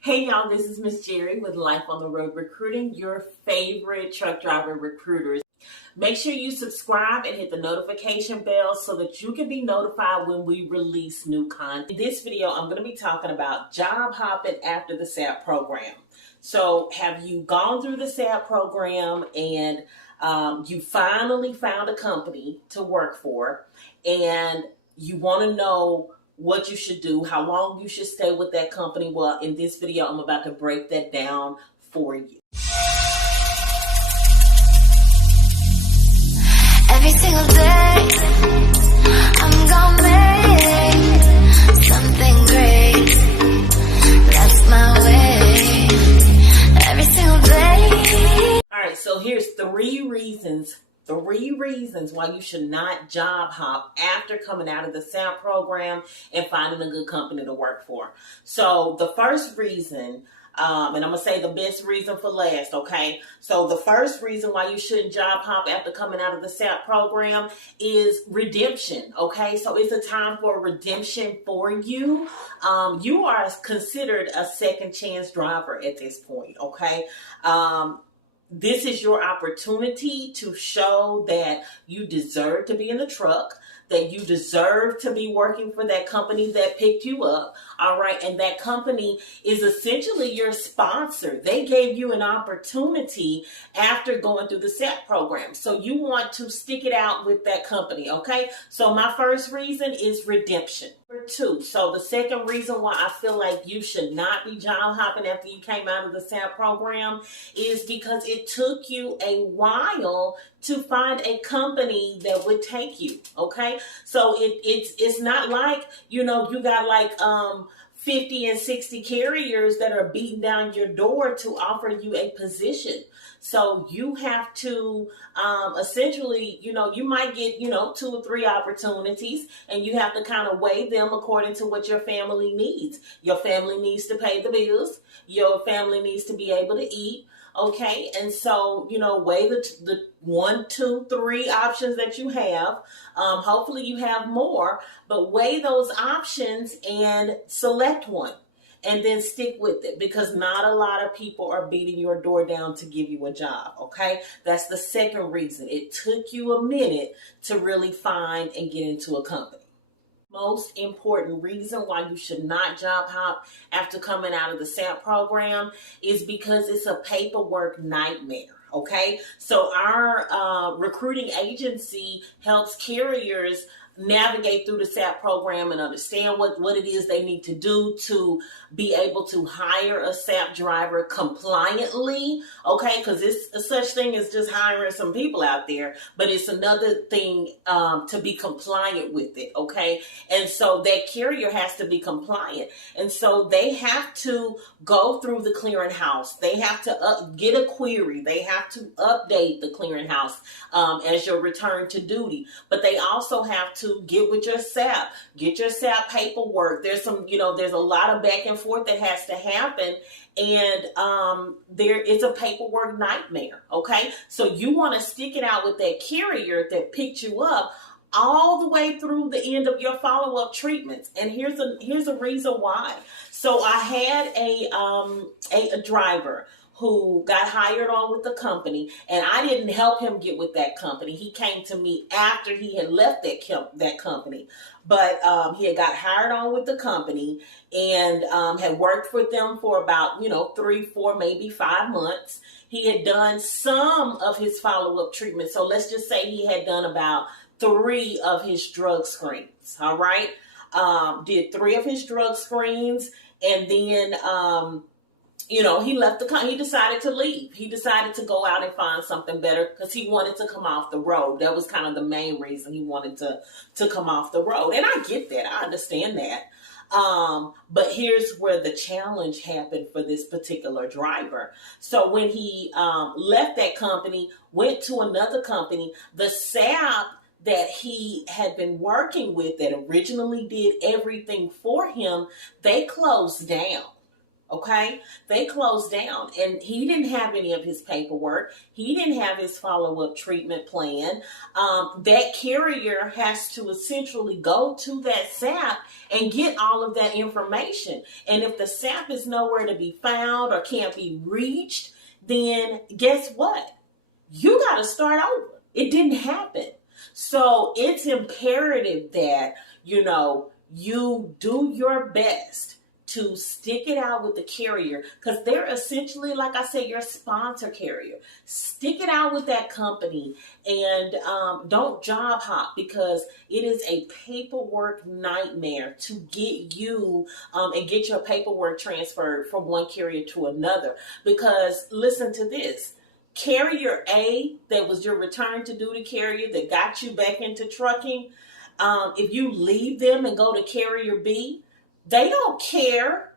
Hey y'all, this is Miss Jerry with Life on the Road Recruiting, your favorite truck driver recruiters. Make sure you subscribe and hit the notification bell so that you can be notified when we release new content. In this video, I'm going to be talking about job hopping after the SAP program. So have you gone through the SAP program and you finally found a company to work for and you want to know what you should do, how long you should stay with that company? Well, in this video, I'm about to break that down for you. Every single day, I'm gonna make something great. That's my way. Every single day. All right, so here's three reasons why you should not job hop after coming out of the SAP program and finding a good company to work for. So the first reason, and I'm going to say the best reason for last, okay? So the first reason why you shouldn't job hop after coming out of the SAP program is redemption, okay? So it's a time for redemption for you. You are considered a second chance driver at this point, okay? This is your opportunity to show that you deserve to be in the truck, that you deserve to be working for that company that picked you up, all right? And that company is essentially your sponsor. They gave you an opportunity after going through the SAP program. So you want to stick it out with that company, okay? So my first reason is redemption. Number two, so the second reason why I feel like you should not be job hopping after you came out of the SAP program is because it took you a while to find a company that would take you, okay? So it's not like, you got like 50 and 60 carriers that are beating down your door to offer you a position. So you have to essentially, you might get, 2 or 3 opportunities, and you have to kind of weigh them according to what your family needs. Your family needs to pay the bills. Your family needs to be able to eat. Okay, and so, weigh the 1, 2, 3 options that you have. Hopefully you have more, but weigh those options and select one and then stick with it, because not a lot of people are beating your door down to give you a job, okay? That's the second reason. It took you a minute to really find and get into a company. Most important reason why you should not job hop after coming out of the SAP program is because it's a paperwork nightmare, okay? So our recruiting agency helps carriers navigate through the SAP program and understand what it is they need to do to be able to hire a SAP driver compliantly, okay? Because it's a such thing as just hiring some people out there, but it's another thing to be compliant with it, okay? And so that carrier has to be compliant. And so they have to go through the clearinghouse. They have to get a query. They have to update the clearinghouse as your return to duty. But they also have to get with your SAP, get your SAP paperwork. There's there's a lot of back and forth that has to happen, and it's a paperwork nightmare, okay? So you want to stick it out with that carrier that picked you up all the way through the end of your follow-up treatments. And here's a reason why. So I had a driver who got hired on with the company, and I didn't help him get with that company. He came to me after he had left that company. But he had got hired on with the company and had worked for them for about, 3, 4, maybe 5 months. He had done some of his follow-up treatment. So let's just say he had done about 3 of his drug screens, all right? Did 3 of his drug screens, and then he left he decided to leave. He decided to go out and find something better because he wanted to come off the road. That was kind of the main reason he wanted to come off the road. And I get that. I understand that. But here's where the challenge happened for this particular driver. So when he left that company, went to another company, the SAP that he had been working with that originally did everything for him, they closed down. Okay, they closed down, and he didn't have any of his paperwork. He didn't have his follow-up treatment plan. That carrier has to essentially go to that SAP and get all of that information. And if the SAP is nowhere to be found or can't be reached, then guess what? You got to start over. It didn't happen. So it's imperative that, you do your best to stick it out with the carrier, because they're essentially, like I said, your sponsor carrier. Stick it out with that company, and don't job hop, because it is a paperwork nightmare to get you and get your paperwork transferred from one carrier to another. Because listen to this. Carrier A, that was your return to duty carrier that got you back into trucking, if you leave them and go to carrier B, they don't care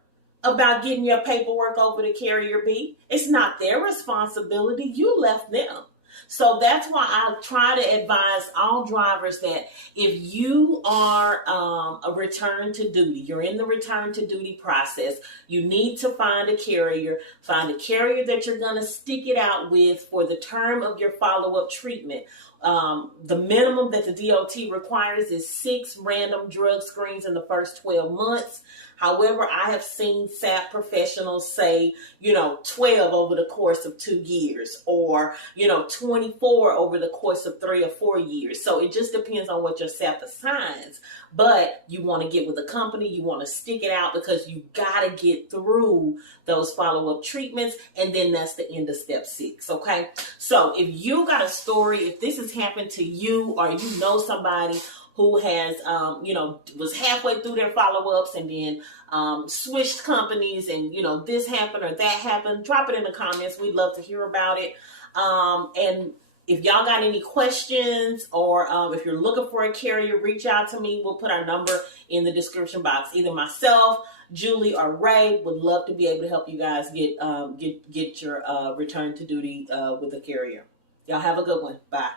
about getting your paperwork over to carrier B. It's not their responsibility. You left them. So that's why I try to advise all drivers that if you are a return to duty, you're in the return to duty process, you need to find a carrier that you're going to stick it out with for the term of your follow-up treatment. The minimum that the DOT requires is 6 random drug screens in the first 12 months. However, I have seen SAP professionals say, 12 over the course of 2 years, or, 24 over the course of 3 or 4 years. So it just depends on what your SAP assigns. But you want to get with a company, you want to stick it out, because you got to get through those follow-up treatments. And then that's the end of step 6. Okay. So if you got a story, if this has happened to you, or you know somebody who has, was halfway through their follow-ups and then switched companies, and, this happened or that happened, drop it in the comments. We'd love to hear about it. And if y'all got any questions, or if you're looking for a carrier, reach out to me. We'll put our number in the description box. Either myself, Julie, or Ray would love to be able to help you guys get your return to duty with a carrier. Y'all have a good one. Bye.